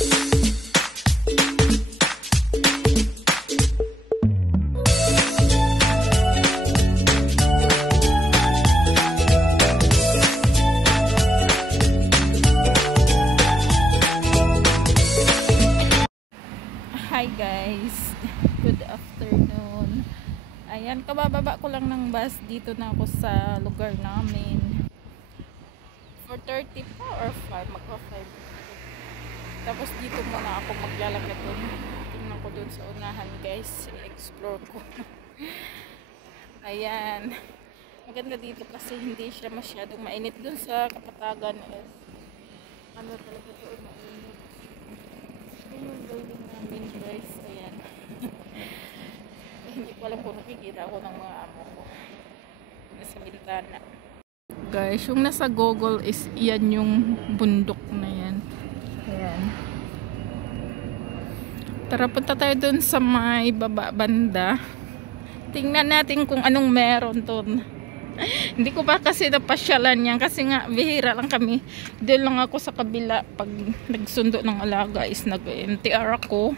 Hi guys, good afternoon. Ayan, kabababa ko lang ng bus. Dito na ako sa lugar namin. 4:30 pa or 5, magpa 5. Tapos dito muna ako maglalakad dun. Tingnan ko dun sa unahan guys, i-explore ko. Ayan, maganda dito kasi hindi siya masyadong mainit. Dun sa Kapatagan is ano talaga doon, mainit. Yung building namin guys, ayan. Hindi ko alam kung nakikita ako ng mga amo ko nasa bintana. Guys, yung nasa Google is yan yung bundok na yan. Ayan. Tara, punta tayo dun sa may baba banda. Tingnan natin kung anong meron dun. Hindi ko pa kasi napasyalan yan kasi nga bihira lang kami. Doon lang ako sa kabila pag nagsundo ng alaga is nag-MTR ako,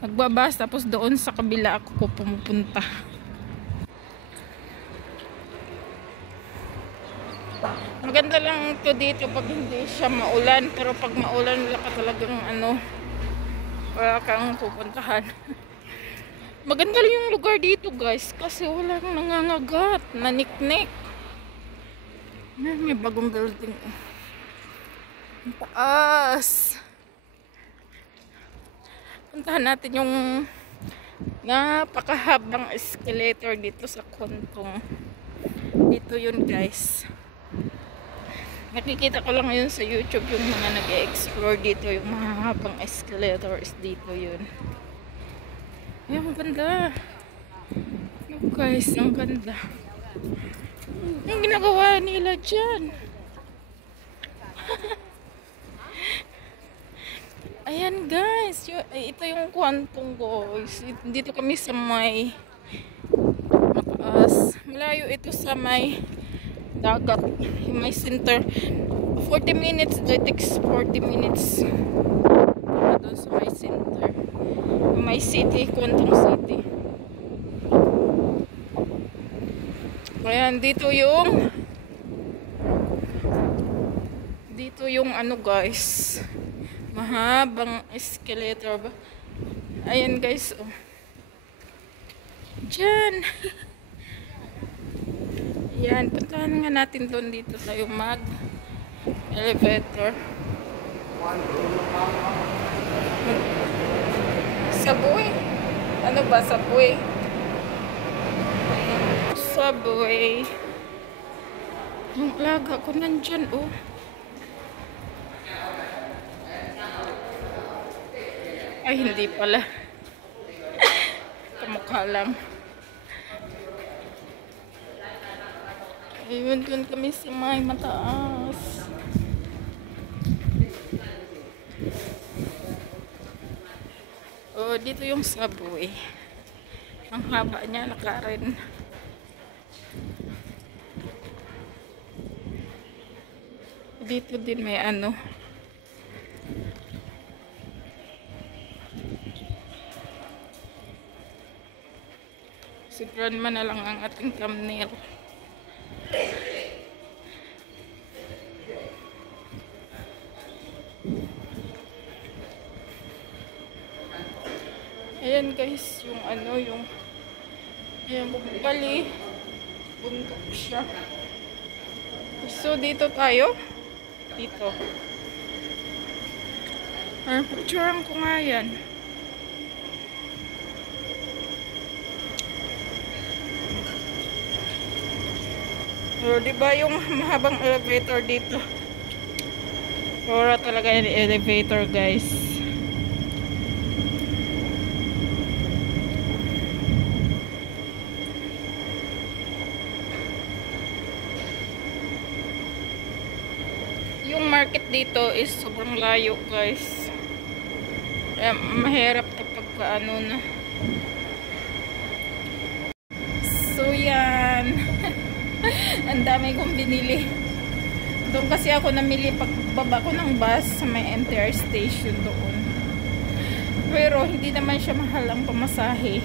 nagbabas, tapos doon sa kabila ako pumupunta. Maganda lang to dito pag hindi siya maulan, pero pag maulan wala ka talagang ano, wala kang pupuntahan. Maganda lang yung lugar dito guys kasi walang nangangagat, naniknik. May bagong building. Ang taas. Puntahan natin yung napakahabang escalator dito sa Kontong. Dito yun guys. Nakikita ko lang yun sa YouTube yung mga nag-explore dito, yung mahabang escalators dito yun. Ay, ang ganda. Yung guys, ang ganda. Ang ginagawa nila dyan. Ayan guys. Ito yung Kontong guys. Dito kami sa may mataas. Malayo ito sa may dagat. May center. 40 minutes. It takes 40 minutes. Doon sa may center. May city, Kontong City. Ayan, dito yung ano guys, mahabang escalator ba? Ayan guys, oh. Diyan. Ayan, puntahan nga natin doon, dito tayo mag elevator. Subway? Ano ba? Subway? Subway. Yung alaga ko nandyan, oh. Ay, hindi pala. Kamukha lang. Ayun, dun kami sa may mataas. Oh, dito yung subway. Ang haba niya, nakarin. Dito din may ano. Si grandma na lang ang ating thumbnail. Ayan guys, yung ano, yung ayan, bali bundok siya. So dito tayo, dito picturean ko nga yan. So diba yung mahabang elevator dito, pura talaga yung elevator guys. Yung market dito is sobrang layo guys. Kaya mahirap kapag ano na. So yan. Ang dami kong binili Doon kasi ako namili pagbaba ko ng bus sa may MTR station doon. Pero hindi naman siya mahal ang pamasahe.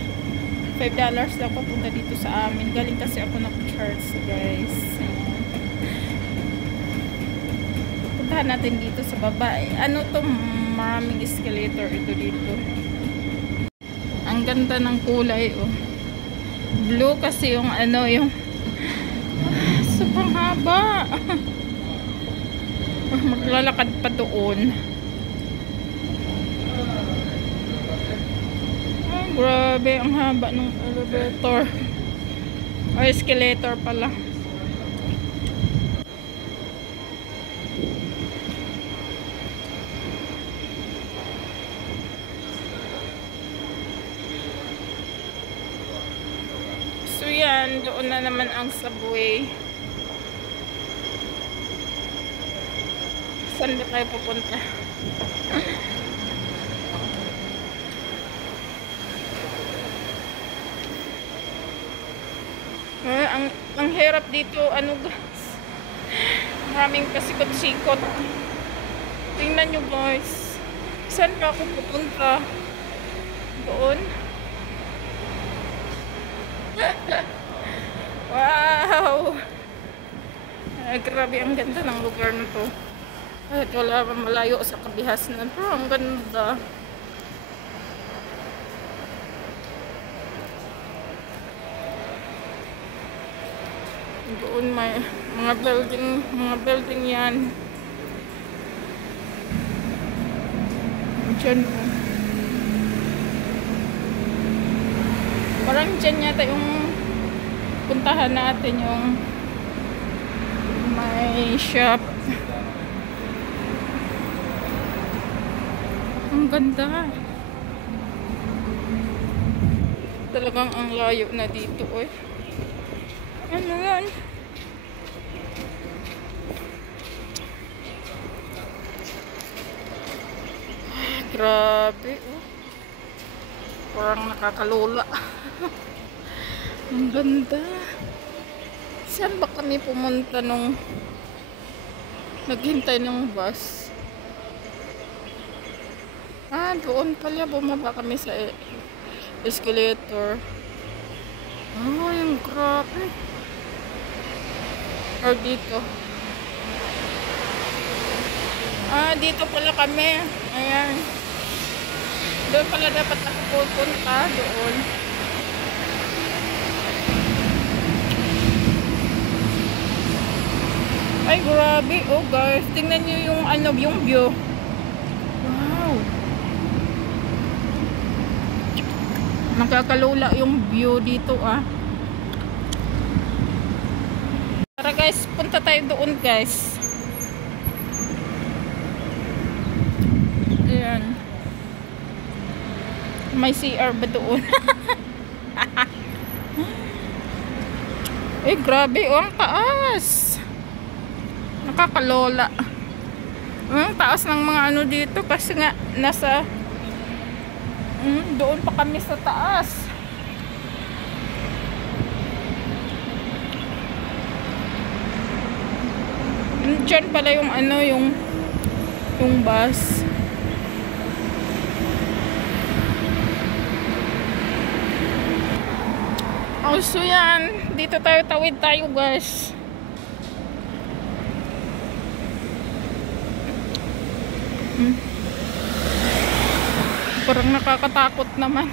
$5 lang papunta dito sa amin. Galing kasi ako ng church, guys. Puntahan natin dito sa baba. Ano to? Maraming escalator ito dito. Ang ganda ng kulay, oh. Blue kasi yung ano, yung sobrang haba. Maglalakad pa doon. Ay, grabe, ang haba ng elevator. O escalator pala. So yan, doon na naman ang subway. Saan ba tayo pupunta? Ang hirap dito, ano guys, maraming pasikot-sikot. Tingnan nyo guys, saan pa ako pupunta? Doon. Wow, grabe, ang ganda ng lugar na to. Kahit wala pa malayo sa kabihasnan, pero ang ganda. Doon may mga building yan. Diyan po. Parang dyan yata yung puntahan natin, yung may shop. Ang ganda. Talagang ang layo na dito, eh. Ano yan? Grabe, oh. Parang nakakalula. Ang ganda. Saan ba kami pumunta nung naghintay ng bus? Ah, doon pala. Bumaba kami sa escalator. Oh, yung grabe. Or dito. Ah, dito pala kami. Ayan. Doon pala dapat ako pupunta. Doon. Ay, grabe. Oh, guys. Tingnan nyo yung ano, yung view. Wow. Nakakalula yung view dito, ah. Tara guys, punta tayo doon guys. Ayan. May CR ba doon? Eh, grabe, oh, ang taas. Nakakalola. Ang taas ng mga ano dito kasi nga nasa doon pa kami sa taas. Diyan pala yung ano, yung bus. Oh, so yan. Dito tayo, tawid tayo guys. Parang nakakatakot naman.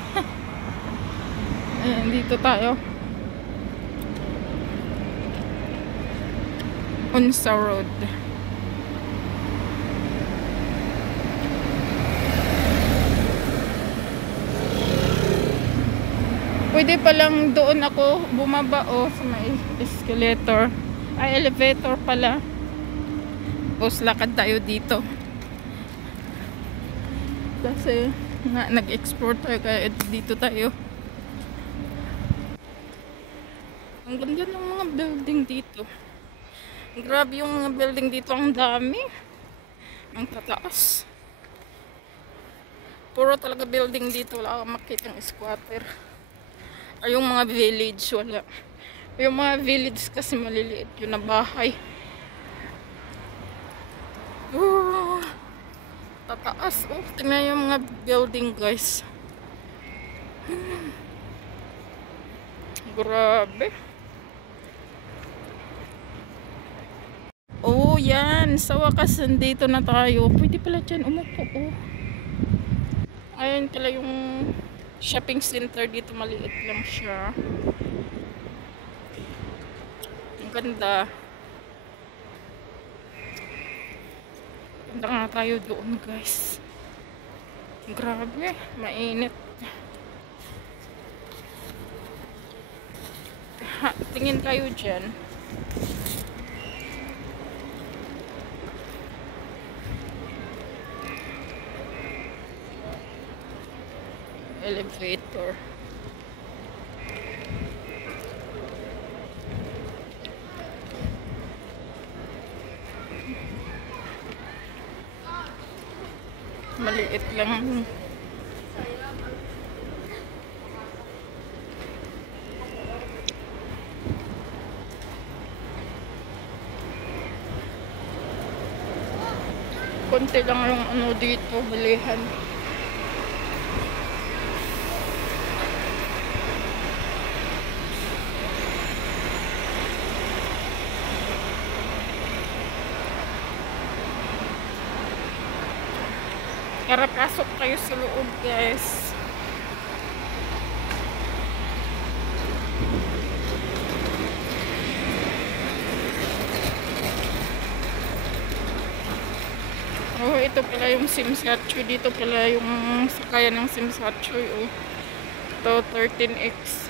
Ayan, dito tayo. Unsa Road. Pwede palang doon ako bumaba, oh, sa may escalator. Ay, elevator pala. Tapos lakad tayo dito. Kasi nga nag-export tayo kaya dito tayo. Ang ganda ng mga building dito. Grabe yung mga building dito, ang dami. Ang tataas. Puro talaga building dito, wala kang makitang squatter. Ay, yung mga village, wala. Yung mga village kasi maliliit yun na bahay. taas. Oh, tingnan yung mga building, guys. Grabe. Oh, yan. Sa wakas, nandito na tayo. Pwede pala dyan umupo, oh. Ayun pala yung shopping center dito. Maliit lang siya. Ang ganda. Punta nga tayo doon, guys. Grabe, mainit. Ha, tingin kayo dyan. Elevator. Maliit lang. Konti lang yung ano dito, bilihan. Tara, pasok kayo sa loob, guys. Oh, ito pala yung Simsatchoy. Dito pala yung sakayan ng Simsatchoy. Oh. Ito, 13X.